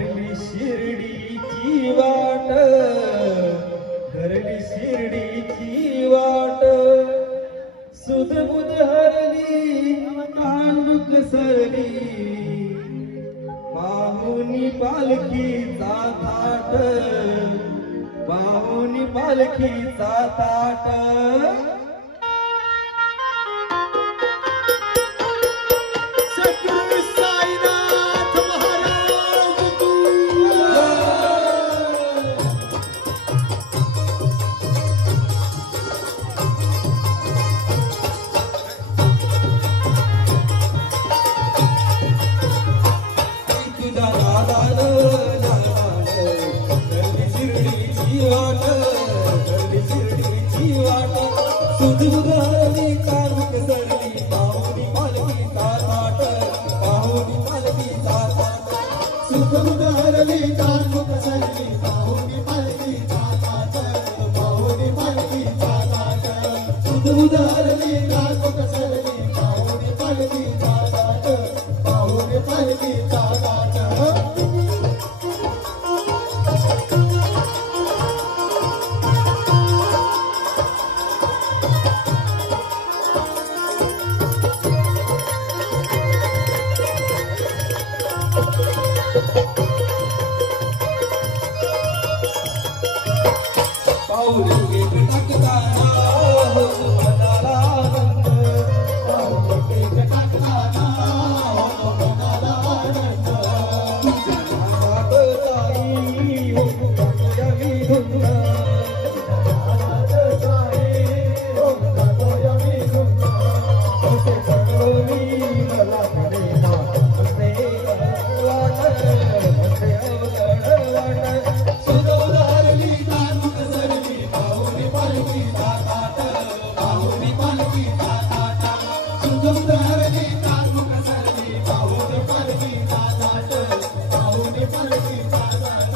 धरली शिर्डीची वाट, धरली शिर्डीची वाट, सुध बुध हरली कांडूक सरली, पाहुनी पालखीचा थाट, पाहुनी पालखीचा थाट। सुध बुधारली कांडूक सरली, पाहुनी पालखीचा थाट, पाहुनी पालखीचा थाट। सुध बुधारली कांडूक सरली, पाहुनी पालखीचा थाट, पाहुनी पालखीचा थाट। सुध बुधारली कांडूक सरली, पाहुनी पालखीचा थाट, पाहुनी पालखीचा थाट। पाऊल एक टाकताना होतो मनाला आनंद, पाऊल एक टाकताना होतो मनाला आनंद। तुझ्या नावात साई होतो गातोया मी धुंद, नावात साई होतो गातोया मी धुंद। असे सगळं मी मला कळेना, असे वाट, असे अवघड वाट। सुध बुधारली कांडूक सरली, पाहुनी पालखीचा थाट, पाहुनी पालखीचा थाट। सुध बुधारली कांडूक सरली, पाहुनी पालखीचा थाट, पाहुनी पालखीचा थाट।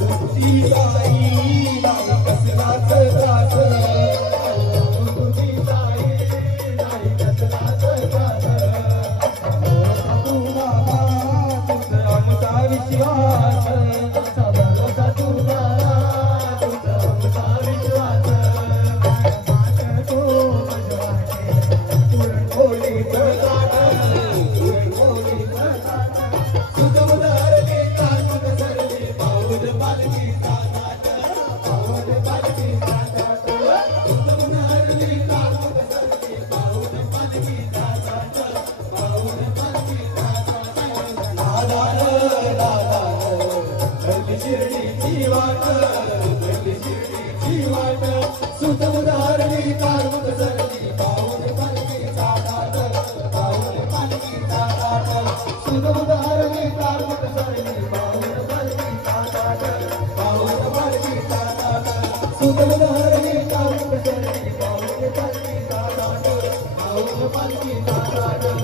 तुझी साई नाही कसलाच त्रास, तुझी साई नाही कसलाच त्रास। तू बाबा तुझ आमचा विश्वास, भरोसा तुझा तुझा आमचा विश्वास। तो मजवाने पुरणपोळीचं ताट, पुरणपोळीचं ताट। सुध बुधारली कांडूक सरली, पाऊल पालखीचा थाट, पाऊल पालखीचा थाट। सुध बुधारली कांडूक सरली, पाऊल पालखीचा थाट, पाऊल पालखीचा थाट। दादार दादार धरली शिर्डीची वाट, धरली शिर्डीची वाट। सुध बुधारली कांडूक सरली, पाऊल पालखीचा थाट, पाऊल पालखीचा थाट। सुध बुधारली कांडूक सरली, पाऊल पालखीचा थाट, पाऊल पालखीचा थाट। सुध बुधारली कांडूक सरली, पाऊल पालखीचा थाट, पाऊल पालखीचा थाट।